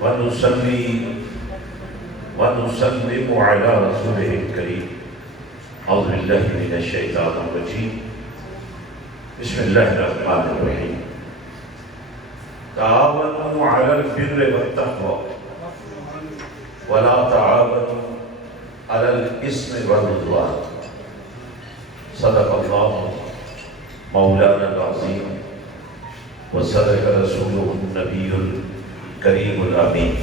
ونصلي ونسلم على رسوله الكريم. أعوذ بالله من الشيطان الرجيم. بسم الله الرحمن الرحيم. تعاونوا على البر والتقوى ولا تعاونوا على الإثم والعدوان. صدق الله مولانا العظيم وصدق رسوله النبي الكريم الأمين.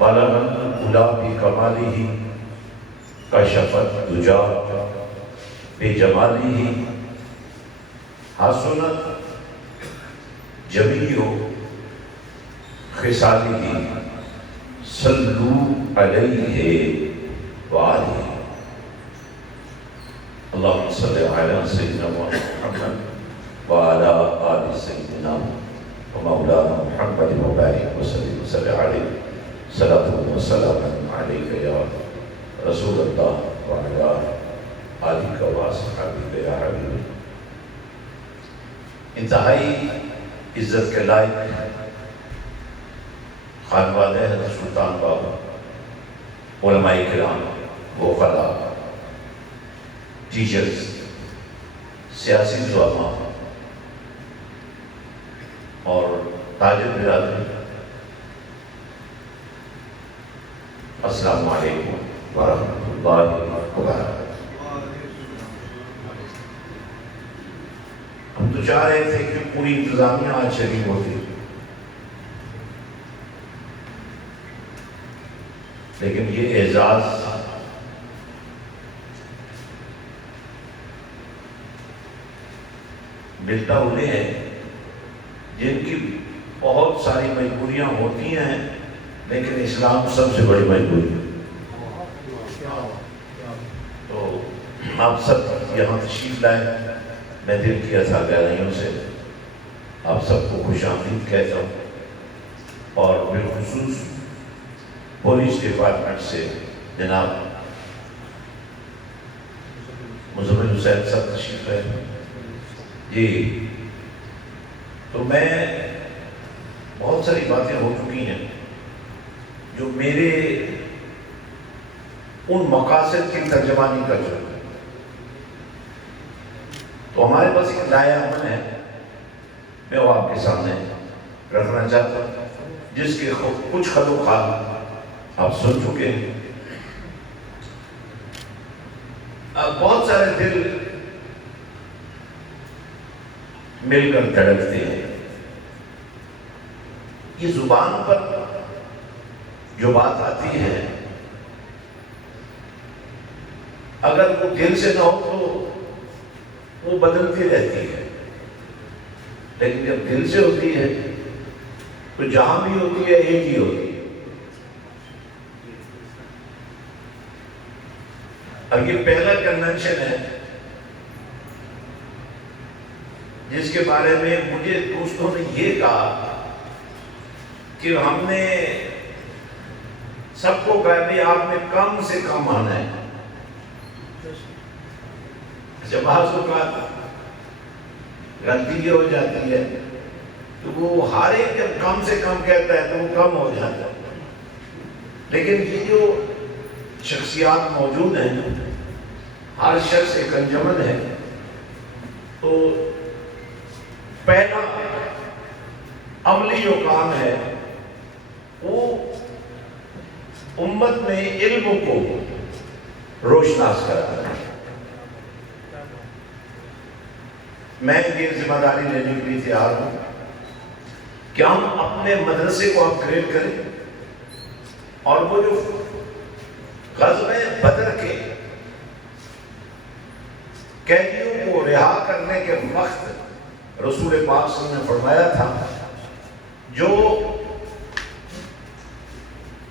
بلغ العلا بكماله كشف الدجى بجماله حسنت جميع خصاله صلوا عليه وآله. اللهم صل على سيدنا محمد وعلى آل سيدنا ومولانا محمد وبارك وسلم عليه. صلاة وسلام عليك يا رسول الله وعلى آلك وأصحابك يا حبيبي. انتہائی عزت کے لائق خانوادہ حضرت سلطان بابا، علماء کرام، وکلاء، ٹیچرز، سیاسی زعماء اور تاجر برادری، السلام علیکم ورحمۃ اللہ وبرکاتہ. ہم تو چاہ رہے تھے کہ پوری انتظامیہ آج شریک ہوتی، لیکن یہ اعزاز ملتا انہیں ہے جن کی بہت ساری مجبوریاں ہوتی ہیں، لیکن اسلام سب سے بڑی مجبوری ہے. تو آپ سب یہاں تشریف لائے، میں دل کی گہرائیوں سے آپ سب کو خوش آمدید کہتا ہوں، اور بالخصوص پولیس ڈپارٹمنٹ سے جناب مزمل حسین صاحب تشریف لائے. جی، تو میں بہت ساری باتیں ہو چکی ہیں جو میرے ان مقاصد کی ترجمہ نہیں کر سکتے. تو ہمارے پاس ایک لائحہ عمل ہے، میں وہ آپ کے سامنے رکھنا چاہتا ہوں، جس کے کچھ خط و خال آپ سن چکے ہیں. اب بہت سارے دل مل کر دھڑکتے ہیں. یہ زبان پر جو بات آتی ہے، اگر وہ دل سے نہ ہو تو وہ بدلتی رہتی ہے، لیکن جب دل سے ہوتی ہے تو جہاں بھی ہوتی ہے ایک ہی ہوتی ہے. اب یہ پہلا کنونشن ہے جس کے بارے میں مجھے دوستوں نے یہ کہا کہ ہم نے سب کو کہا کہ آپ نے کم سے کم آنا ہے. جب بعض اوقات غلطی یہ ہو جاتی ہے تو وہ ہر ایک جب کم سے کم کہتا ہے تو وہ کم ہو جاتا ہے. لیکن یہ جو شخصیات موجود ہیں، ہر شخص ایک انجمن ہے. تو پہلا عملی جو کام ہے وہ امت میں علم کو روشناس کرانا ہے. میں یہ ذمہ داری لینے کے لیے تیار ہوں کہ ہم اپنے مدرسے کو اپ گریڈ کریں، اور وہ جو غزوہ بدر کے قیدیوں کو رہا کرنے کے وقت رسول پاک صلی اللہ علیہ وسلم نے فرمایا تھا جو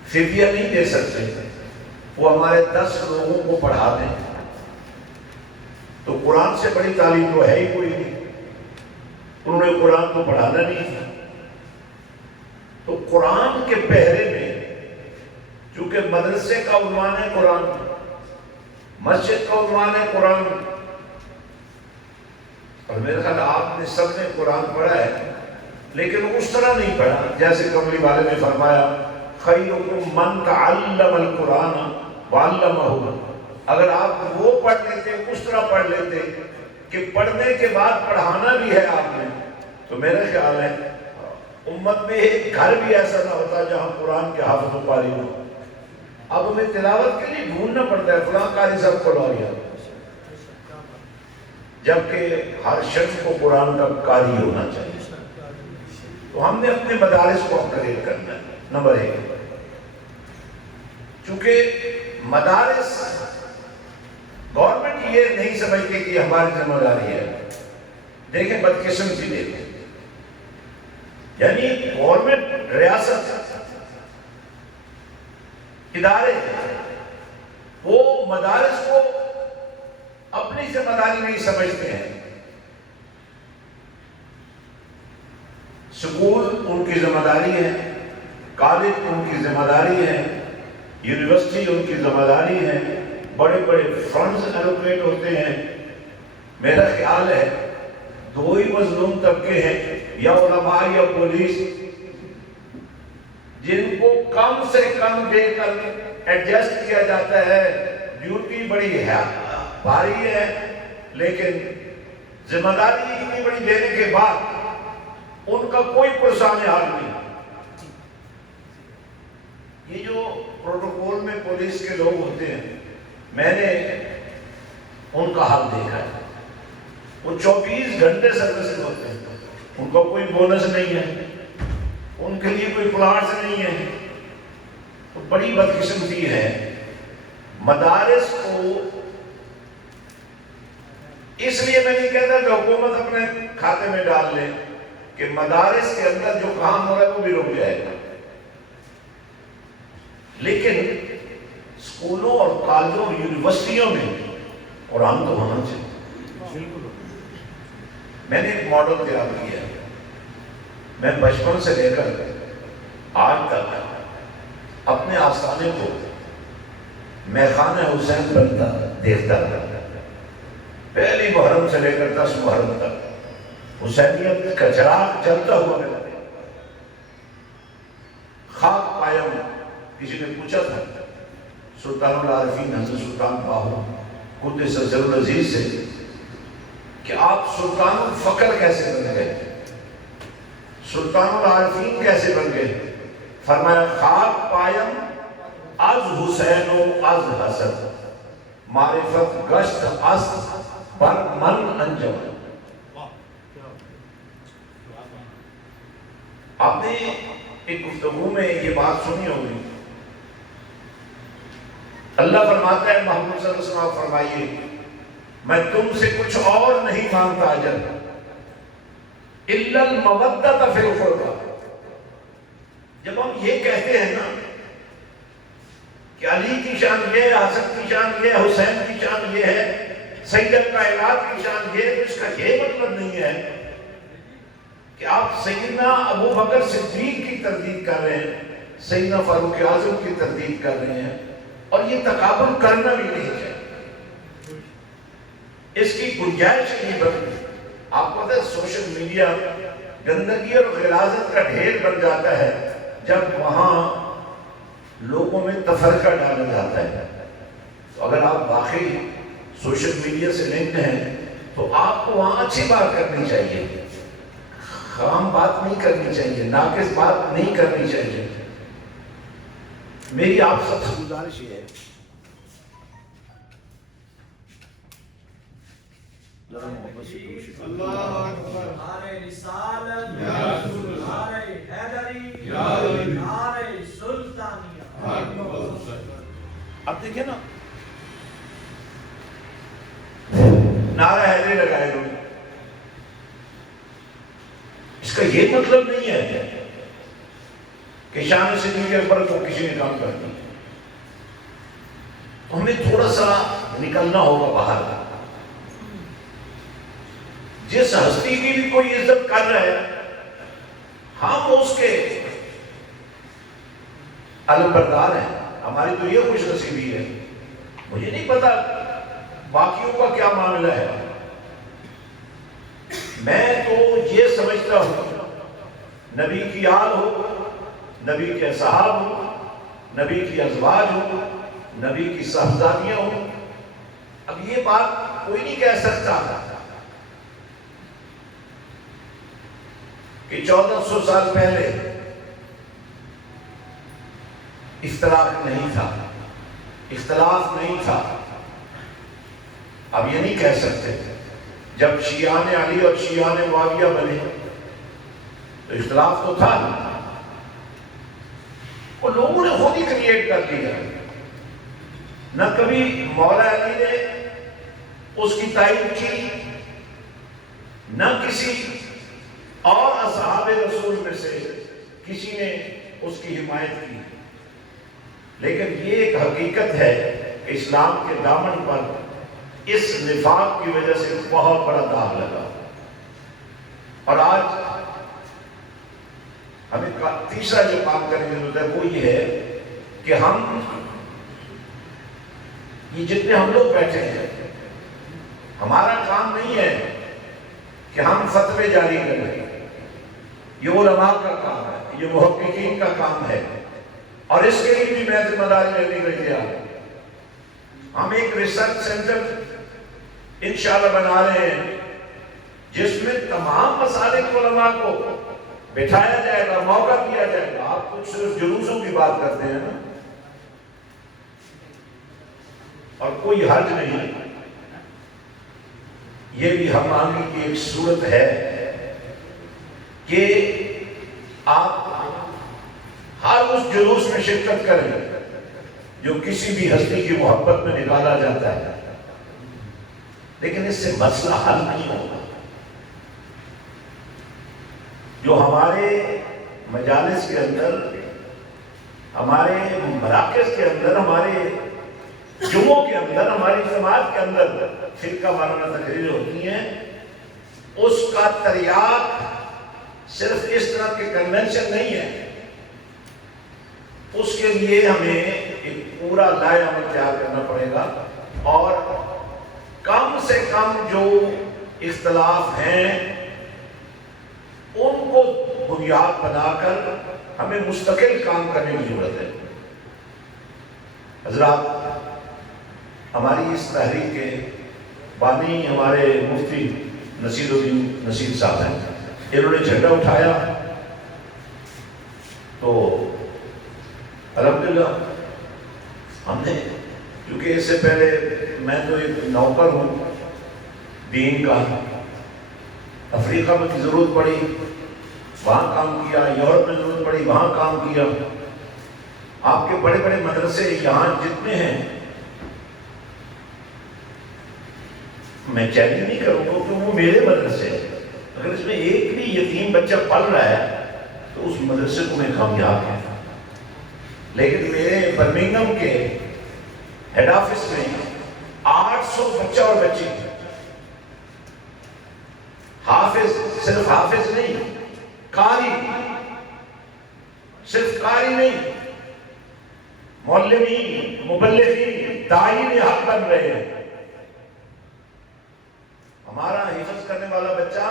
فدیہ نہیں دے سکتے وہ ہمارے 10 لوگوں کو پڑھا دیں. تو قرآن سے بڑی تعلیم تو ہے ہی کوئی نہیں، انہوں نے قرآن کو پڑھانا نہیں تھا. تو قرآن کے پہرے میں چونکہ مدرسے کا عنوان ہے قرآن، مسجد کا عنوان ہے قرآن، اور میرے خیال آپ نے سب نے قرآن پڑھا ہے لیکن اس طرح نہیں پڑھا جیسے کملی والے نے فرمایا خیرکم من تعلم القرآن وعلمہ. اگر آپ وہ پڑھ لیتے اس طرح پڑھ لیتے کہ پڑھنے کے بعد پڑھانا بھی ہے آپ نے، تو میرا خیال ہے امت میں ایک گھر بھی ایسا نہ ہوتا جہاں قرآن کے حافظ و قاری ہو. اب ہمیں تلاوت کے لیے ڈھونڈنا پڑتا ہے فلاں قاری صاحب کو لاؤ یار، جبکہ ہر شخص کو قرآن کا قاری ہونا چاہیے. تو ہم نے اپنے مدارس کو اپگریڈ کرنا ہے. نمبر 1، چونکہ مدارس گورنمنٹ یہ نہیں سمجھتی کہ ہماری ذمہ داری ہے. دیکھیں بدقسمتی دیکھیں، یعنی گورنمنٹ، ریاست، ادارے وہ مدارس کو اپنی ذمہ داری نہیں سمجھتے ہیں. سکول ان کی ذمہ داری ہے، کالج ان کی ذمہ داری ہے، یونیورسٹی ان کی ذمہ داری ہے، بڑے بڑے فنڈز ایلوکیٹ ہوتے ہیں. میرا خیال ہے 2 ہی مظلوم طبقے ہیں، یا علماء یا پولیس، جن کو کم سے کم دے کر ایڈجسٹ کیا جاتا ہے. ڈیوٹی بڑی ہے، بھاری ہے، لیکن ذمہ داری اتنی بڑی دینے کے بعد ان کا کوئی پرسان حال نہیں. یہ جو پروٹوکول میں پولیس کے لوگ ہوتے ہیں، میں نے ان کا حال دیکھا ہے. وہ 24 گھنٹے سروس میں ہوتے ہیں، ان کا کوئی بونس نہیں ہے، ان کے لیے کوئی پلاٹس نہیں ہے. تو بڑی بدقسمتی ہے. مدارس کو اس لیے میں نہیں کہتا کہ حکومت اپنے کھاتے میں ڈال لے کہ مدارس کے اندر جو کام ہو رہا ہے وہ بھی رک جائے گا، لیکن اسکولوں اور کالجوں اور یونیورسٹیوں میں قرآن تو ہونا چاہیے. میں نے ایک ماڈل تیار کیا ہے. میں بچپن سے لے کر آج تک اپنے آستانے کو میخانہ حسین بنتا دیکھتا رہا. پہلی محرم سے لے کر 10 محرم تک حسینیت کا چراغ جلتا ہوا ملا. خاک پایم. کسی نے پوچھا تھا سلطان العارفین حضرت سلطان باہو قدس سر العزیز سے کہ آپ سلطان الفقر کیسے بن گئے، سلطان العارفین کیسے بن گئے؟ فرمایا خاک پایم از حسین و از حسن، معرفت گشت است بر من انجم. آپ نے ایک گفتگو میں یہ بات سنی ہوگی. اللہ فرماتا ہے محمد صلی اللہ علیہ وسلم فرمائیے میں تم سے کچھ اور نہیں مانگتا اجر الا المودۃ فی القربى. جب ہم یہ کہتے ہیں نا کہ علی کی شان یہ ہے، حسن کی شان یہ ہے، حسین کی شان یہ ہے، سید کائنات کی شان یہ ہے، تو اس کا یہ مطلب نہیں ہے کہ آپ سیدنا ابو بکر صدیق کی تردید کر رہے ہیں، سیدنا فاروق اعظم کی تردید کر رہے ہیں. اور یہ تکابر کرنا بھی نہیں چاہیے، اس کی گنجائش نہیں بنتی. آپ کو پتہ ہے سوشل میڈیا گندگی اور غلاظت کا ڈھیر بن جاتا ہے جب وہاں لوگوں میں تفرقہ ڈالا جاتا ہے. تو اگر آپ واقعی سوشل میڈیا سے لنکڈ ہیں تو آپ کو وہاں اچھی بات کرنی چاہیے، خام بات نہیں کرنی چاہیے، ناقص بات نہیں کرنی چاہیے. میری آپ سب سے گزارش یہ ہے اب دیکھیں نا نعرہ حیدری لگائے لوگ، اس کا یہ مطلب نہیں ہے کہ شان صدیق اکبر کو کسی نے کام کر دیا. ہمیں تھوڑا سا نکلنا ہوگا باہر. جس ہستی کی بھی کوئی عزت کر رہا ہے ہم اس کے علمبردار ہیں. ہماری تو یہ خوش نصیبی ہے. مجھے نہیں پتا باقیوں کا کیا معاملہ ہے. میں تو یہ سمجھتا ہوں نبی کی آل ہو، نبی کے اصحاب ہو، نبی کی ازواج ہو، نبی کی صاحبزادیاں ہوں۔ اب یہ بات کوئی نہیں کہہ سکتا کہ 1400 سال پہلے اختلاف نہیں تھا، اختلاف نہیں تھا۔ اب یہ نہیں کہہ سکتے جب شیعان علی اور شیعان معاویہ بنے تو اختلاف تو تھا، وہ لوگوں نے خود ہی کریٹ کر دیا۔ نہ کبھی مولا علی نے اس کی تائید کی، نہ کسی اور اصحاب رسول میں سے کسی نے اس کی حمایت کی، لیکن یہ ایک حقیقت ہے کہ اسلام کے دامن پر اس نفاق کی وجہ سے بہت بڑا داغ لگا۔ اور آج ہمیں تیسرا جو کام کرنے کی ضرورت ہے وہ یہ ہے کہ ہم یہ جتنے ہم لوگ بیٹھے ہیں، ہمارا کام نہیں ہے کہ ہم فتوے جاری کریں، یہ علماء کا کام ہے، یہ محققین کا کام ہے، اور اس کے لیے بھی میں ذمہ داری لینے کے لیے ہم ایک ریسرچ سینٹر انشاءاللہ بنا رہے ہیں جس میں تمام مسالک علماء کو بٹھایا جائے گا، موقع دیا جائے گا۔ آپ کچھ صرف جلوسوں کی بات کرتے ہیں نا، اور کوئی حرج نہیں، یہ بھی ہماری کی ایک صورت ہے کہ آپ ہر اس جلوس میں شرکت کریں جو کسی بھی ہستی کی محبت میں نکالا جاتا ہے، لیکن اس سے مسئلہ حل نہیں ہوگا۔ جو ہمارے مجالس کے اندر، ہمارے مراکز کے اندر، ہمارے جمعوں کے اندر، ہماری جماعت کے اندر فرقہ وارانہ تقریر ہوتی ہیں، اس کا تریاق صرف اس طرح کے کنونشن نہیں ہے، اس کے لیے ہمیں ایک پورا لائحہ عمل تیار کرنا پڑے گا، اور کم سے کم جو اختلاف ہیں ان کو بنیاد بنا کر ہمیں مستقل کام کرنے کی ضرورت ہے۔ حضرات، ہماری اس تحریک کے بانی ہمارے مفتی نصیر الدین نصیر صاحب ہیں، انہوں نے جھنڈا اٹھایا تو الحمدللہ ہم نے، کیونکہ اس سے پہلے میں تو ایک نوکر ہوں دین کا، افریقہ میں کی ضرورت پڑی وہاں کام کیا، یورپ میں ضرورت پڑی وہاں کام کیا۔ آپ کے بڑے بڑے مدرسے یہاں جتنے ہیں میں چیلنج نہیں کروں گا کہ وہ میرے مدرسے ہیں، اگر اس میں ایک بھی یتیم بچہ پڑھ رہا ہے تو اس مدرسے کو میں کامیاب ہے۔ لیکن میرے برمنگھم کے ہیڈ آفس میں 800 بچہ اور بچی، حافظ، صرف حافظ نہیں، قاری، صرف قاری نہیں، معلمین، مبلغین، داعین حق بن رہے ہیں۔ ہمارا حفظ کرنے والا بچہ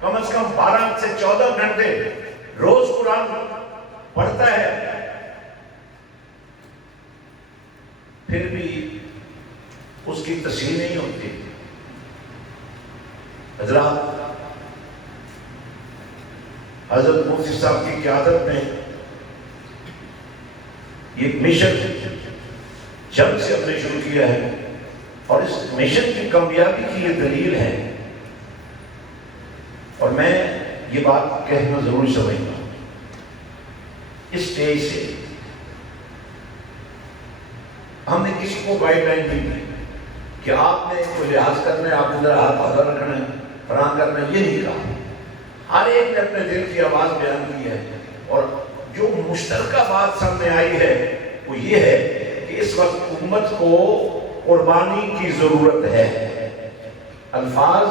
کم از کم 12 سے 14 گھنٹے روز قرآن پڑھتا ہے، پھر بھی اس کی تصحیح نہیں ہوتی۔ حضرات، حضرت مفتی صاحب کی قیادت میں یہ مشن جب سے ہم نے شروع کیا ہے، اور اس مشن کی کامیابی کی یہ دلیل ہے، اور میں یہ بات کہنا ضروری سمجھتا ہوں اس اسٹیج سے۔ ہم نے کسی کو گائیڈ لائن نہیں دی کہ آپ نے کوئی لحاظ کرنا ہے، آپ نے ذرا ہاتھ آدھا رکھنا ہے، فراہم کرنا ہے، یہ نہیں کہا۔ ہر ایک نے اپنے دل کی آواز بیان کی ہے، اور جو مشترکہ بات سامنے آئی ہے وہ یہ ہے کہ اس وقت امت کو قربانی کی ضرورت ہے۔ الفاظ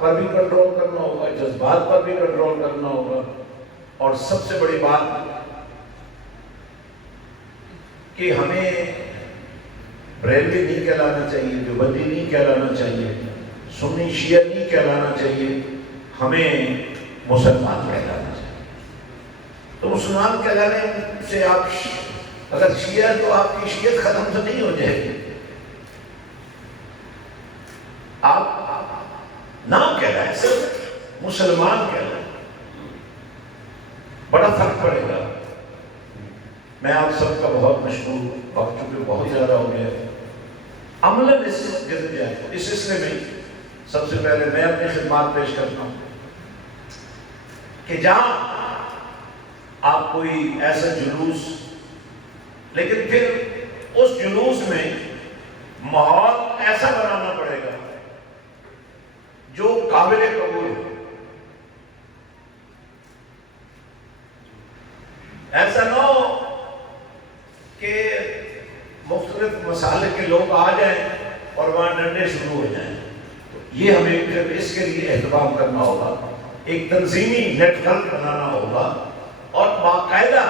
پر بھی کنٹرول کرنا ہوگا، جذبات پر بھی کنٹرول کرنا ہوگا، اور سب سے بڑی بات کہ ہمیں بریلوی نہیں کہلانا چاہیے، دیوبندی نہیں کہلانا چاہیے، سنی شیعہ نہیں کہلانا چاہیے، ہمیں مسلمان کہلانا چاہیے. تو مسلمان کہلانے سے آپ اگر شیعہ تو آپ کی شیعت ختم تو نہیں ہو جائے گی. آپ نام کہلائیں صرف مسلمان کہلائیں, بڑا فرق پڑے گا. میں آپ سب کا بہت مشکور, وقت چونکہ بہت زیادہ ہو گیا ہے. عملاً اس سلسلے میں سب سے پہلے میں اپنی خدمات پیش کرتا ہوں کہ جہاں آپ کوئی ایسا جلوس, لیکن پھر اس جلوس میں ماحول ایسا بنانا پڑے گا جو قابل قبول ہو. ایسا نہ ہو کہ مختلف مسالک کے لوگ آ جائیں اور وہاں ڈنڈے شروع ہو جائیں. یہ ہمیں اس کے لیے اہتمام کرنا ہوگا, ایک تنظیمی نیٹ ورک بنانا ہوگا, اور باقاعدہ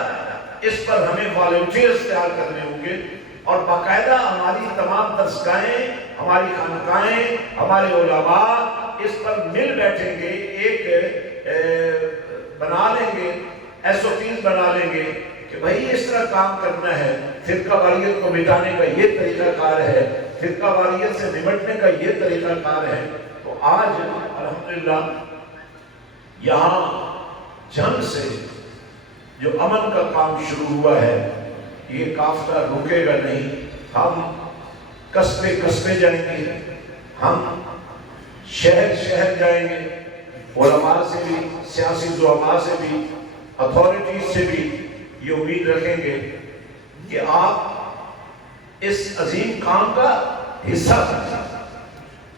اس پر ہمیں والنٹیئرز تیار کرنے ہوں گے, اور باقاعدہ ہماری تمام درسگاہیں, ہماری خانقاہیں, ہمارے علماء اس پر مل بیٹھیں گے, ایک بنا لیں گے, ایس او پیز بنا لیں گے کہ بھائی اس طرح کام کرنا ہے, فرقہ واریت کو مٹانے کا یہ طریقہ کار ہے, فرقہ واریت سے نمٹنے کا یہ طریقہ کار ہے. تو آج الحمدللہ یہاں جنگ سے جو امن کا کام شروع ہوا ہے, یہ قافلہ رکے گا نہیں. ہم قصبے قصبے جائیں گے, ہم شہر شہر جائیں گے, علماء سے بھی, سیاسی زعماء سے بھی, اتھارٹیز سے بھی یہ امید رکھیں گے کہ آپ اس عظیم کام کا حصہ بنیں.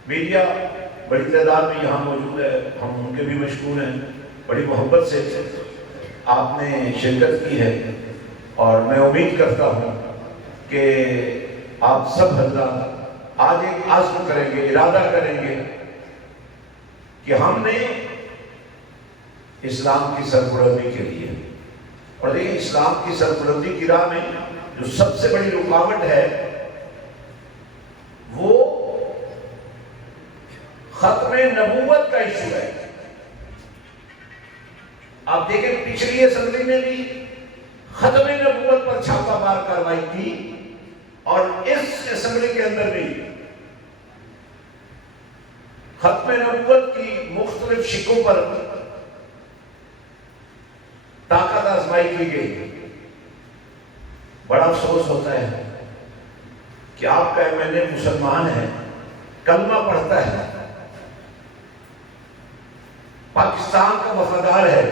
میڈیا بڑی تعداد میں یہاں موجود ہے, ہم ان کے بھی مشکور ہیں. بڑی محبت سے آپ نے شرکت کی ہے, اور میں امید کرتا ہوں کہ آپ سب حضرات آج ایک عزم کریں گے, ارادہ کریں گے کہ ہم نے اسلام کی سربلندی کے لیے, اور دیکھیں اسلام کی سربلندی کی راہ میں جو سب سے بڑی رکاوٹ ہے وہ ختم نبوت کا ایشو ہے. آپ دیکھیں پچھلی اسمبلی میں بھی ختم نبوت پر چھاپہ مار کارروائی کی, اور اس اسمبلی کے اندر بھی ختم نبوت کی مختلف شکوں پر طاقت آزمائی کی گئی. بڑا افسوس ہوتا ہے کہ آپ کا ایم ایل اے مسلمان ہے, کلمہ پڑھتا ہے, پاکستان کا وفادار ہے,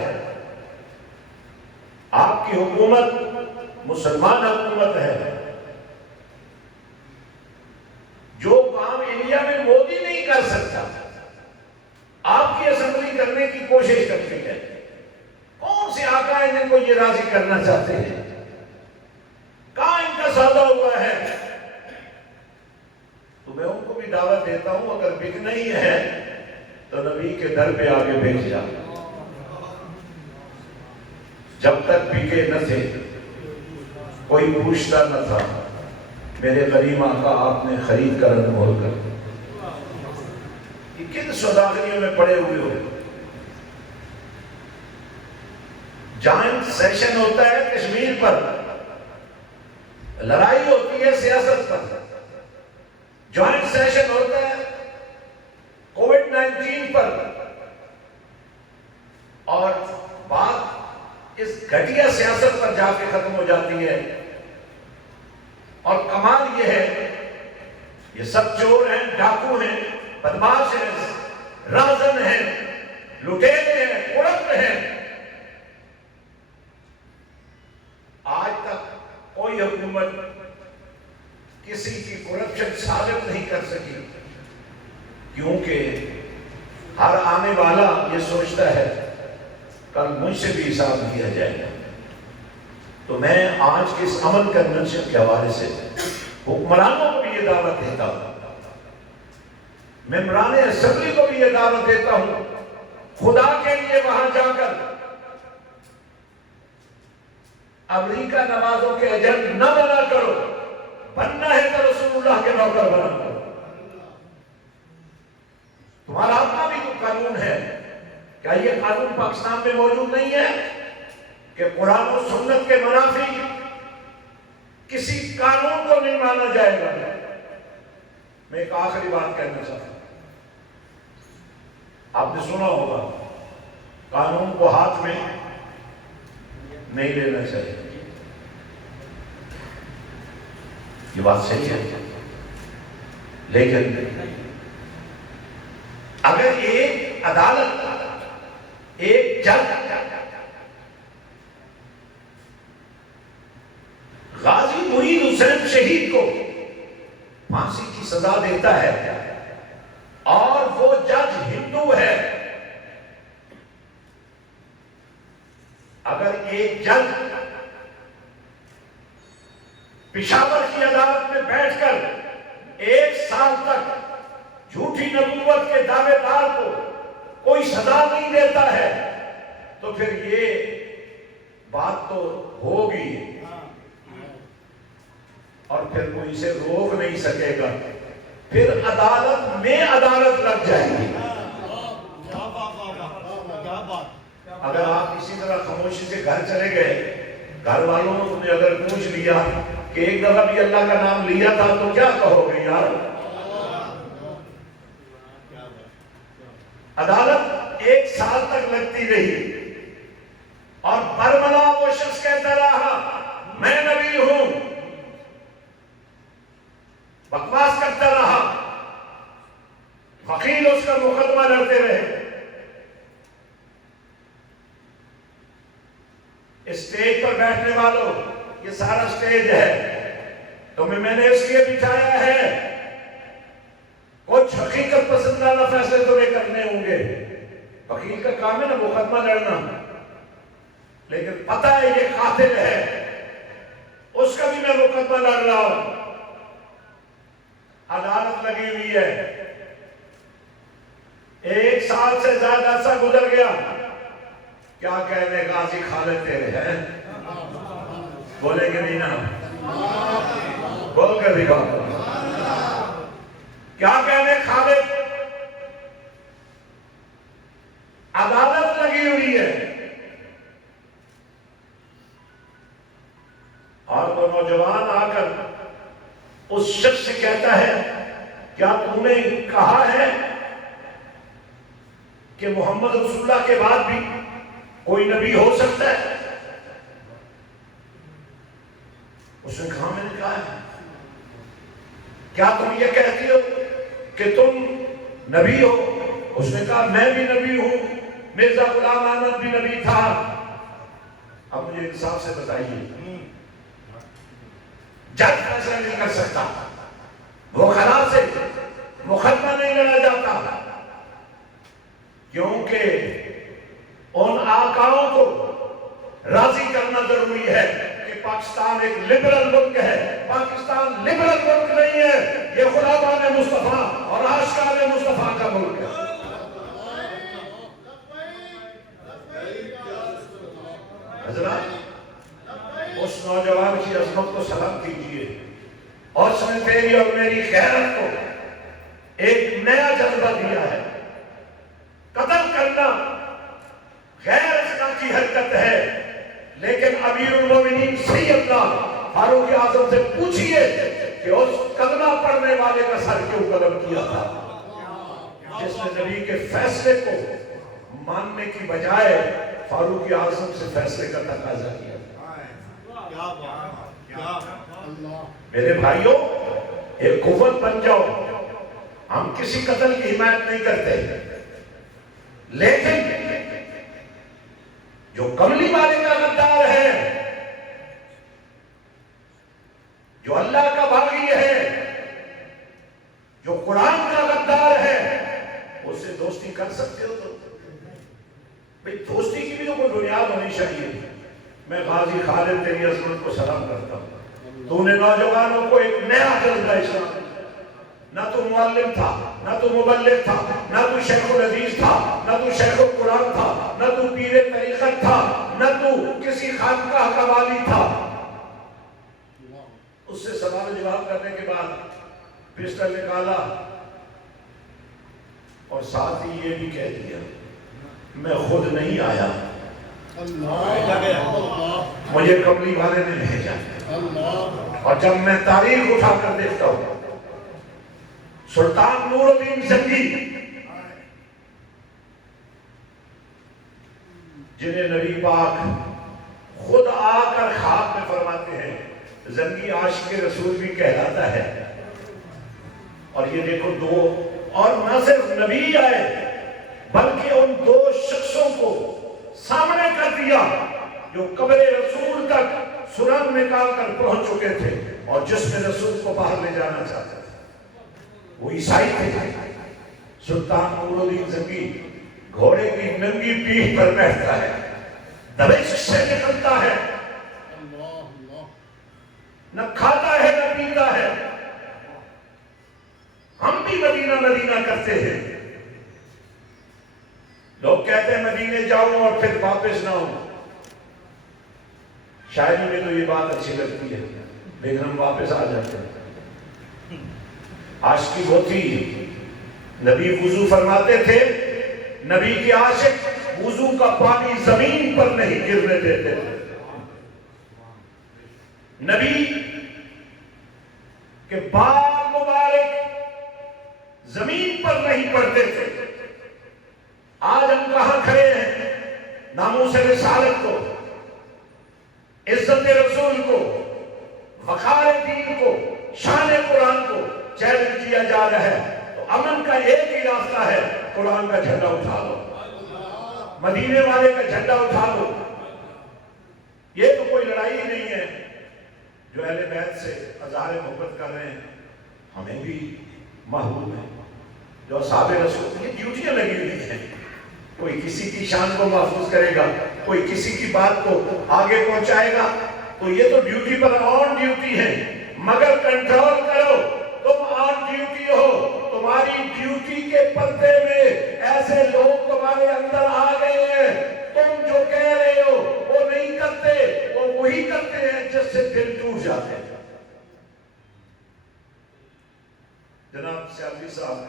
آپ کی حکومت مسلمان حکومت ہے, جو کام انڈیا میں مودی نہیں کر سکتا آپ کی اسمبلی کرنے کی کوشش کرتی ہے. کون سے آقا ہیں جن کو یہ راضی کرنا چاہتے ہیں؟ کہاں ان کا سودا ہوا ہے؟ تو میں ان کو بھی دعوت دیتا ہوں, اگر بکنا ہی ہے تو نبی کے در پہ آگے بھیج جا. جب تک بکے نہ تھے کوئی پوچھتا نہ تھا, میرے غریب آقا آپ نے خرید کر انمول کر. یہ کن سوداگریوں میں پڑے ہوئے ہو؟ جوائنٹ سیشن ہوتا ہے کشمیر پر, لڑائی ہوتی ہے سیاست پر. جوائنٹ سیشن ہوتا ہے کووڈ-19 پر, اور بات اس گھٹیا سیاست پر جا کے ختم ہو جاتی ہے. اور کمال یہ ہے, یہ سب چور ہیں, ڈاکو ہیں, بدماش ہیں, رازن ہیں, لٹیرے ہیں, کڑپ ہیں. آج تک کوئی حکومت کسی کی کرپشن ثابت نہیں کر سکی, کیونکہ ہر آنے والا یہ سوچتا ہے کل مجھ سے بھی حساب کیا جائے گا. تو میں آج کے اس امن کنونشن کے حوالے سے حکمرانوں کو بھی یہ دعوت دیتا ہوں, ممبران اسمبلی کو بھی یہ دعوت دیتا ہوں, خدا کے لیے وہاں جا کر امریکہ نوازوں کے ایجنٹ نہ بنا کرو, بننا ہے تو رسول اللہ کے نوکر بنا کرو. تمہارا اپنا بھی تو قانون ہے کیا یہ قانون پاکستان میں موجود نہیں ہے کہ قرآن و سنت کے منافی کسی قانون کو نہیں مانا جائے گا؟ میں ایک آخری بات کہنا چاہتا ہوں. آپ نے سنا ہوگا قانون کو ہاتھ میں نہیں لینا چاہیے. یہ بات صحیح ہے، لیکن اگر ایک عدالت، ایک جج غازی معید حسین شہید کو پھانسی کی سزا دیتا ہے اور وہ جج ہندو ہے، اگر ایک جج پشاور کی عدالت میں بیٹھ کر 1 سال تک جھوٹی نبوت کے دعوے دار کو کوئی سزا نہیں دیتا ہے تو پھر یہ بات تو ہوگی اور پھر کوئی اسے روک نہیں سکے گا. پھر عدالت میں عدالت لگ جائے گی. اگر آپ اسی طرح خاموشی سے گھر چلے گئے، گھر والوں نے اگر پوچھ لیا کہ ایک دفعہ بھی اللہ کا نام لیا تھا تو کیا کہو گے یار؟ عدالت 1 سال تک لگتی رہی اور برملا وہ شخص کہتا رہا میں نبی ہوں، بکواس کرتا رہا، وکیل اس کا مقدمہ لڑتے رہے. اسٹیج پر بیٹھنے والوں، یہ سارا اسٹیج ہے، تمہیں میں نے اس لیے بٹھایا ہے کچھ حقیقت پسندانہ فیصلے تمہیں کرنے ہوں گے. وکیل کا کام ہے نا مقدمہ لڑنا، لیکن پتہ ہے یہ قاتل ہے، اس کا بھی میں مقدمہ لڑ رہا ہوں. عدالت لگی ہوئی ہے، 1 سال سے زیادہ عرصہ گزر گیا. کیا کہنے غازی خالد تیرے ہیں؟ بولیں گے نہیں نا؟ بول کر دکھاؤ. کیا کہنے خالد؟ عدالت لگی ہوئی ہے اور وہ نوجوان آ کر اس شخص سے کہتا ہے کیا تم نے کہا ہے کہ محمد رسول اللہ کے بعد بھی کوئی نبی ہو سکتا ہے؟ اس نے کہا میں نے کہا ہے. کیا تم یہ کہتی ہو کہ تم نبی ہو؟ اس نے کہا میں بھی نبی ہوں، مرزا غلام احمد بھی نبی تھا. اب مجھے انصاف سے بتائیے، جج فیصلہ نہیں کر سکتا، وہ خلا سے مقدمہ نہیں لڑا جاتا، کیونکہ ان آقاؤں کو راضی کرنا ضروری ہے کہ پاکستان ایک لبرل ملک ہے. پاکستان لبرل ملک نہیں ہے، یہ غلامان مصطفیٰ اور عاشقان مصطفیٰ کا ملک ہے. حضرات، اس نوجوان کی عظمت کو سلام کیجئے اور اس نے تیری اور میری غیرت کو ایک نیا جذبہ دیا ہے. قتل کرنا غیر اخلاقی حرکت ہے، لیکن امیر المومنین سید فاروق اعظم سے پوچھئے کہ اس کلمہ پڑھنے والے کا سر کیوں قلم کیا تھا جس نے نبی کے فیصلے کو ماننے کی بجائے فاروق اعظم سے فیصلے کا تقاضا کیا. میرے بھائیوں، ایک قوت بن جاؤ. ہم کسی قتل کی حمایت نہیں کرتے، لیکن جو کملی والے کا غدار ہے، جو اللہ کا باغی ہے، جو قرآن کا غدار ہے، اس سے دوستی کر سکتے ہو تو بھئی دوستی کی بھی تو کوئی بنیاد ہونی چاہیے. میں غازی خالد تیری عظمت کو سلام کرتا ہوں. تو نے نوجوانوں کو ایک نیا جذبہ اسلام، نہ تو معلم تھا، نہ تو مبلغ تھا، نہ تو شیخ الحدیث تھا، نہ تو شیخ القرآن تھا، نہ تو پیر طریقت تھا، نہ تو کسی خانقاہ کا والی تھا. اس سے سوال و جواب کرنے کے بعد پسٹل نکالا اور ساتھ ہی یہ بھی کہہ دیا میں خود نہیں آیا، مجھے کملی والے نے بھیجا۔ اور جب میں تاریخ اٹھا کر دیکھتا ہوں، سلطان نور الدین زنگی جنہیں نبی پاک خود آ کر خواب میں فرماتے ہیں، زنگی عاشق رسول بھی کہلاتا ہے۔ اور یہ دیکھو دو، اور نہ صرف نبی آئے بلکہ ان دو شخصوں کو سامنے کر دیا جو قبر رسول تک سرنگ نکال کر پہنچ چکے تھے اور جس میں رسول کو باہر لے جانا چاہتے تھے، وہ عیسائی تھے۔ سلطان نور الدین زنگی گھوڑے کی ننگی پیٹھ پر بیٹھتا ہے، دمشق سے نکلتا ہے، نہ کھاتا ہے نہ پیتا ہے۔ ہم بھی مدینہ مدینہ کرتے ہیں، لوگ کہتے ہیں مدینے جاؤں اور پھر واپس نہ ہوں۔ شاعری میں تو یہ بات اچھی لگتی ہے، لیکن ہم واپس آ جاتے ہیں۔ عاشقی وہ تھی، نبی وضو فرماتے تھے، نبی کے عاشق وضو کا پانی زمین پر نہیں گرنے دیتے تھے، نبی کے بال مبارک زمین پر نہیں پڑتے تھے۔ آج ہم کہاں کھڑے ہیں؟ ناموس رسالت کو، عزت رسول کو، وقار دین کو، شان قرآن کو چیلنج کیا جا رہا ہے، تو امن کا ایک ہی راستہ ہے، قرآن کا جھنڈا اٹھا لو، مدینے والے کا جھنڈا اٹھا لو۔ یہ تو کوئی لڑائی ہی نہیں ہے۔ جو اہل بیت سے اظہار محبت کر رہے ہیں، ہمیں بھی محبوب ہیں۔ جو اصحاب رسول، یہ ڈیوٹیاں لگی ہوئی ہیں، کوئی کسی کی شان کو محفوظ کرے گا، کوئی کسی کی بات کو آگے پہنچائے گا، تو یہ تو ڈیوٹی پر آن ڈیوٹی ہے، مگر کنٹرول کرو، تم آن ڈیوٹی ہو، تمہاری ڈیوٹی کے پردے میں ایسے لوگ تمہارے اندر آ گئے ہیں، تم جو کہہ رہے ہو وہ نہیں کرتے، وہ وہی کرتے ہیں جس سے دل ٹوٹ جاتے ہیں۔ جناب سیالوی صاحب،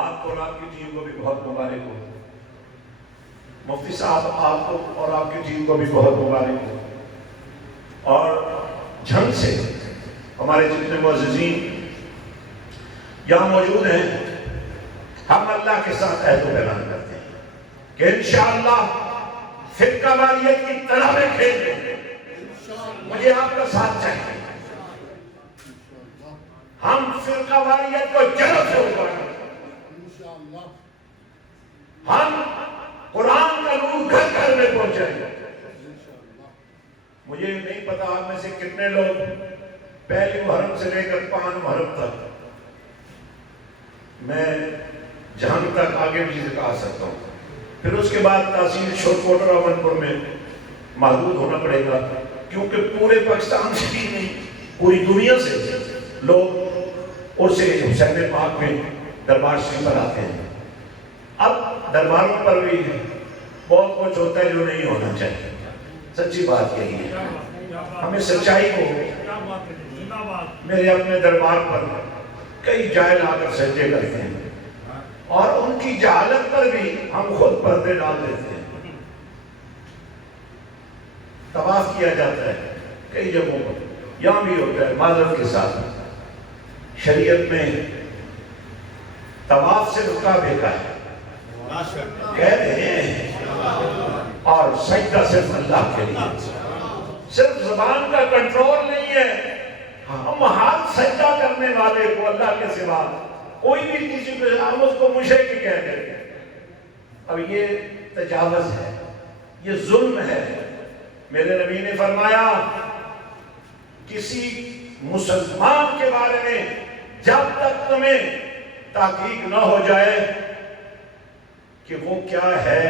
آپ کو اور آپ کی ٹیم کو بھی بہت مبارک ہو۔ مفتی صاحب، آپ کو اور آپ کی ٹیم کو بھی بہت مبارک ہو۔ اور جھنگ سے ہمارے جتنے معززین یہاں موجود ہیں، ہم اللہ کے ساتھ عہد و اعلان کرتے ہیں کہ انشاءاللہ فرقہ واریت کی طرح میں کھیل لیں گے۔ مجھے آپ کا ساتھ چاہیے، ہم فرقہ واریت کو جڑوں سے اکھاڑیں، ہم قرآن کا نور گھر گھر میں پہنچائیں گے۔ مجھے نہیں پتا آپ میں سے کتنے لوگ پہلی محرم سے لے کر 5 محرم تک، میں جہاں تک آگے بھی دکھا سکتا ہوں، پھر اس کے بعد تحصیل شورکوٹ اور امن پور میں محدود ہونا پڑے گا، کیونکہ پورے پاکستان سے بھی نہیں، پوری دنیا سے لوگ عرس حسین پاک میں دربار شریف پر آتے ہیں۔ اب درباروں پر بھی بہت کچھ ہوتا ہے جو نہیں ہونا چاہیے، سچی بات یہی ہے۔ ہمیں سچائی کو، میرے اپنے دربار پر کئی جائل آ کر سجدے کرتے ہیں، اور ان کی جہالت پر بھی ہم خود پردے ڈال دیتے ہیں۔ طواف کیا جاتا ہے کئی جگہوں پر، یہاں بھی ہوتا ہے، معذرت کے ساتھ شریعت میں طواف سے رکا بیکا ہے، کہہ رہے ہیں، اور سجدہ صرف اللہ کے لیے، صرف زبان کا کنٹرول نہیں ہے۔ ہم ہاتھ سجدہ کرنے والے کو اللہ کے سوا کوئی بھی کسی کو، ہم اس کو مشرک کہہ دیتے ہیں۔ اب یہ تجاوز ہے، یہ ظلم ہے۔ میرے نبی نے فرمایا، کسی مسلمان کے بارے میں جب تک تمہیں تحقیق نہ ہو جائے کہ وہ کیا ہے،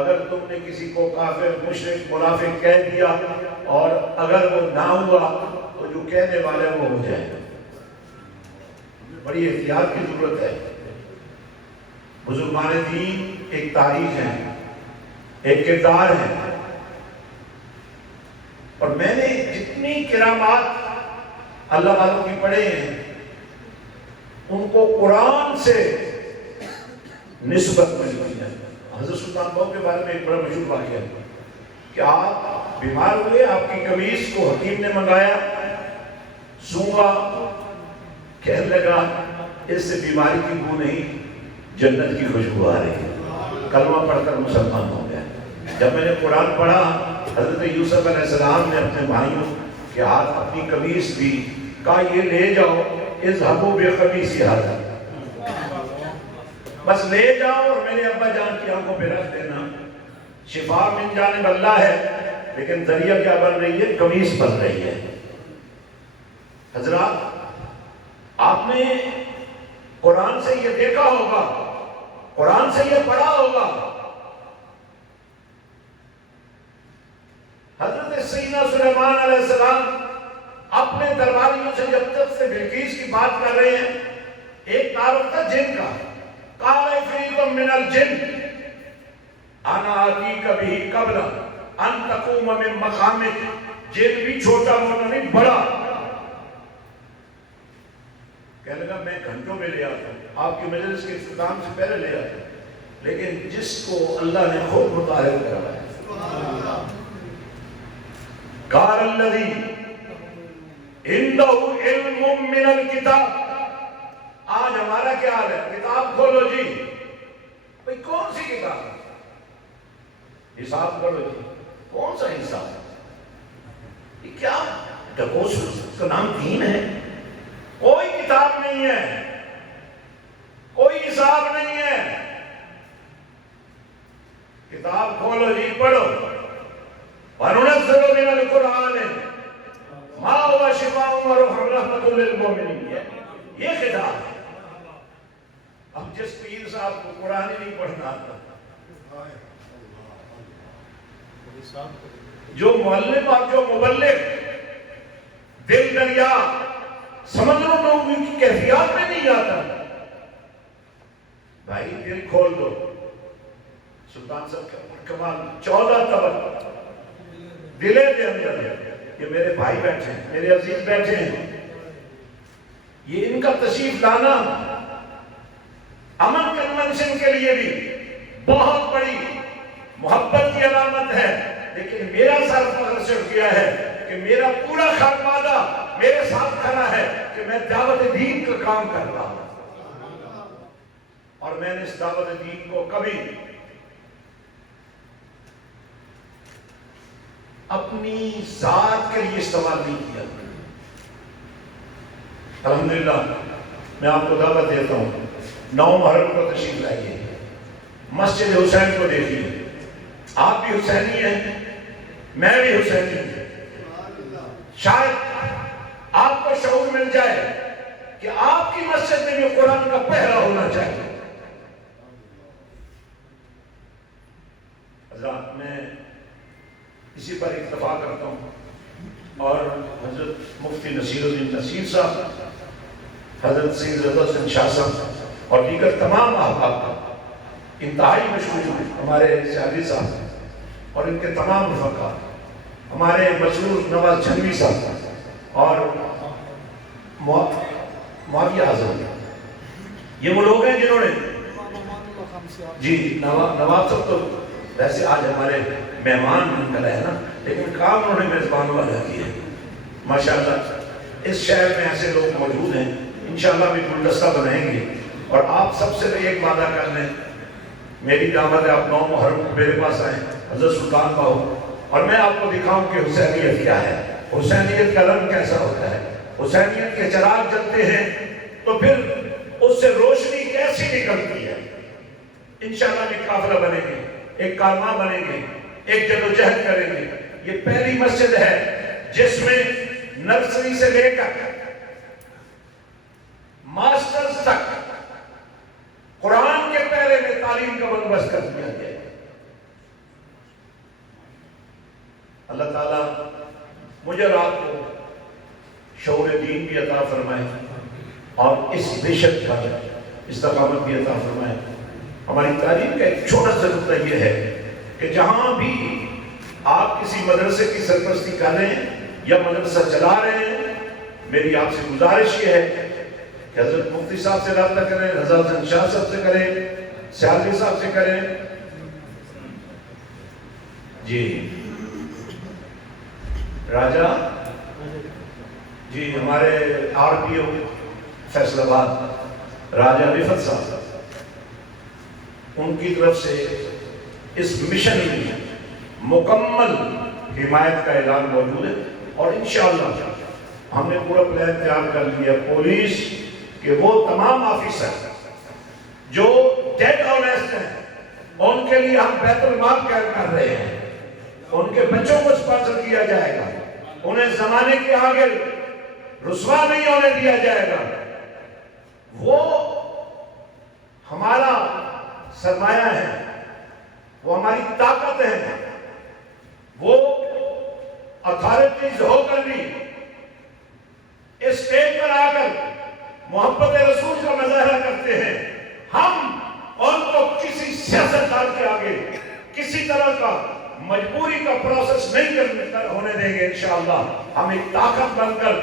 اگر تم نے کسی کو کافر، مشرک، منافق کہہ دیا اور اگر وہ نہ ہوا تو جو کہنے والے وہ ہو جائے۔ بڑی احتیاط کی ضرورت ہے۔ بزرگان دین ایک تاریخ ہے، ایک کردار ہے، اور میں نے جتنی کرامات اللہ والوں کی پڑھے ہیں ان کو قرآن سے نسبت ملی ہے۔ حضرت سلطان بہو کے بارے میں ایک بڑا مشہور واقعہ ہے کہ آپ بیمار ہوئے، آپ کی قمیص کو حکیم نے منگایا، سونگا، کہنے لگا اس سے بیماری کی بو نہیں، جنت کی خوشبو آ رہی ہے، کلمہ پڑھ کر مسلمان ہو گیا۔ جب میں نے قرآن پڑھا، حضرت یوسف علیہ السلام نے اپنے بھائیوں کے ہاتھ اپنی قمیص دی، کہا یہ لے جاؤ، اذهبوا بقمیصی ھذا، بس لے جاؤ اور میرے ابا جان کی آنکھوں پہ رکھ دینا، شفا من جانب اللہ ہے، لیکن ذریعہ کیا بن رہی ہے؟ قمیص بن رہی ہے۔ حضرات، آپ نے قرآن سے یہ دیکھا ہوگا، قرآن سے یہ پڑھا ہوگا، حضرت سیدنا سلیمان علیہ السلام اپنے درباریوں سے جب تک سے بلقیس کی بات کر رہے ہیں، ایک تعارف تھا جن کا، قال عفریت من الجن انا آتیک بہ قبل ان تقوم من مقامک، جن بھی چھوٹا موٹا نہیں، بڑا، کہنے لگا میں گھنٹوں میں لے آتا ہوں، آپ کی مجلس کے اختتام سے پہلے لے آتا ہوں، لیکن جس کو اللہ نے خود مطالب کرا ہے، قال الذی عنده علم من الکتاب، آج ہمارا کیا حال ہے؟ کتاب کھولو جی، بھئی کون سی کتاب؟ حساب کرو جی، کون سا حساب؟ یہ کیا ڈکوس، اس کا نام دین ہے؟ کوئی کتاب نہیں ہے، کوئی حساب نہیں ہے، کتاب کھولو جی، پڑھو، وَنُنَزِّلُ مِنَ الْقُرْآنِ مَا هُوَ شِفَاءٌ وَرَحْمَةٌ لِّلْمُؤْمِنِينَ، یہ خطاب ہے۔ اب جس پیر صاحب کو قرآن ہی نہیں پڑھنا آتا، جو معلم اور جو مبلغ دل دریا سمندروں میں ان کی کیفیات میں نہیں آتا، بھائی دل کھول دو۔ سلطان صاحب کا کمال 14 طبق دلے دے اندر ہے، یہ میرے بھائی بیٹھے ہیں، میرے عزیز بیٹھے ہیں، یہ ان کا تشریف لانا امن کنونشن کے لیے بھی بہت بڑی محبت کی علامت ہے، لیکن میرا سر فخر سے اٹھ گیا ہے کہ میرا پورا خانوادہ میرے ساتھ کھڑا ہے کہ میں دعوت دین کا کام کر رہا ہوں، اور میں نے اس دعوت دین کو کبھی اپنی ذات کے لیے استعمال نہیں کیا۔ الحمدللہ میں آپ کو دعوت دیتا ہوں، 9 محرم کو تشریف لائیے، مسجد حسین کو دیکھیے، آپ بھی حسینی ہیں، میں بھی حسینی ہوں، شاید آپ کو شعور مل جائے کہ آپ کی مسجد میں بھی قرآن کا پہرا ہونا چاہیے۔ حضرات، میں اسی پر اکتفا کرتا ہوں، اور حضرت مفتی نصیر الدین نصیر صاحب، حضرت سید رضا حسین شاہ صاحب اور دیگر تمام احباب، انتہائی مشہور ہمارے سیادی صاحب اور ان کے تمام رفقا، ہمارے مشہور نواز جھنوی صاحب اور معاویہ اعظم، یہ وہ لوگ ہیں جنہوں نے جی نواب صاحب تو ویسے آج ہمارے مہمان بن کر ہے نا، لیکن کام انہوں نے میزبان والا کیا ہے ماشاءاللہ۔ اس شہر میں ایسے لوگ موجود ہیں، انشاءاللہ بھی گلدستہ بنائیں گے، اور آپ سب سے ایک وعدہ کر لیں، میری دعوت ہے آپ 9 محرم کو میرے پاس آئیں، حضرت سلطان بہو، اور میں آپ کو دکھاؤں کہ حسینیت کیا ہے، حسینیت کا رنگ کیسا ہوتا ہے، حسینیت کے چراغ جلتے ہیں تو پھر اس سے روشنی کیسی نکلتی ہے۔ انشاءاللہ ایک قافلہ بنیں گے، ایک کارواں بنیں گے، ایک جدوجہد کریں گے۔ یہ پہلی مسجد ہے جس میں نرسری سے لے کر ماسٹرز تک قرآن کے پہرے میں تعلیم کا بندوبست کر دیا گیا ہے۔ اللہ تعالیٰ مجھے اور آپ کو شعور دین بھی عطا فرمائے اور اس مشن پر استقامت بھی عطا فرمائے۔ ہماری تعلیم کا ایک چھوٹا سا نقطہ یہ ہے کہ جہاں بھی آپ کسی مدرسے کی سرپرستی کر رہے ہیں یا مدرسہ چلا رہے ہیں، میری آپ سے گزارش یہ ہے کہ حضرت مفتی صاحب سے رابطہ کریں، رضا حسین شاہ صاحب سے کریں، سیالوی صاحب سے کریں، جی راجہ جی ہمارے آر پی او فیصل آباد راجہ رفت صاحب، ان کی طرف سے اس مشن میں مکمل حمایت کا اعلان موجود ہے، اور انشاءاللہ ہم نے پورا پلان تیار کر لیا پولیس کہ وہ تمام آفیسر جو ڈیڈ آنیسٹ ہیں ان کے لیے ہم بیت المال کر رہے ہیں، ان کے بچوں کو اسپانسر کیا جائے گا، انہیں زمانے کے آگے رسوا نہیں ہونے دیا جائے گا، وہ ہمارا سرمایہ ہے، وہ ہماری طاقت ہے، وہ اتھارٹیز ہو کر بھی اس اسٹیج پر آ کر محبت رسول کا مظاہرہ کرتے ہیں، ہم ان کو کسی سیاستدان کے آگے کسی طرح کا مجبوری کا پروسیس نہیں ہونے دیں گے۔ انشاءاللہ ہم ایک طاقت بن کر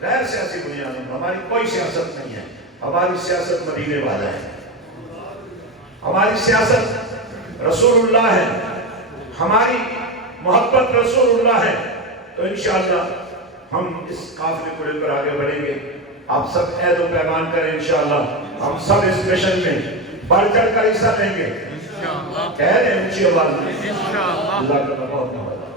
غیر سیاسی بنیادوں پر، ہماری کوئی سیاست نہیں ہے، ہماری سیاست مدینے والا ہے، ہماری سیاست رسول اللہ ہے، ہماری محبت رسول اللہ ہے، تو انشاءاللہ ہم اس قافلے کو لے کر آگے بڑھیں گے۔ آپ سب عہد و پیمان کریں، انشاءاللہ ہم سب اس مشن میں بڑھ چڑھ کر حصہ لیں گے، کہہ رہے ہیں اونچی آواز میں، جزاک اللہ بہت بہت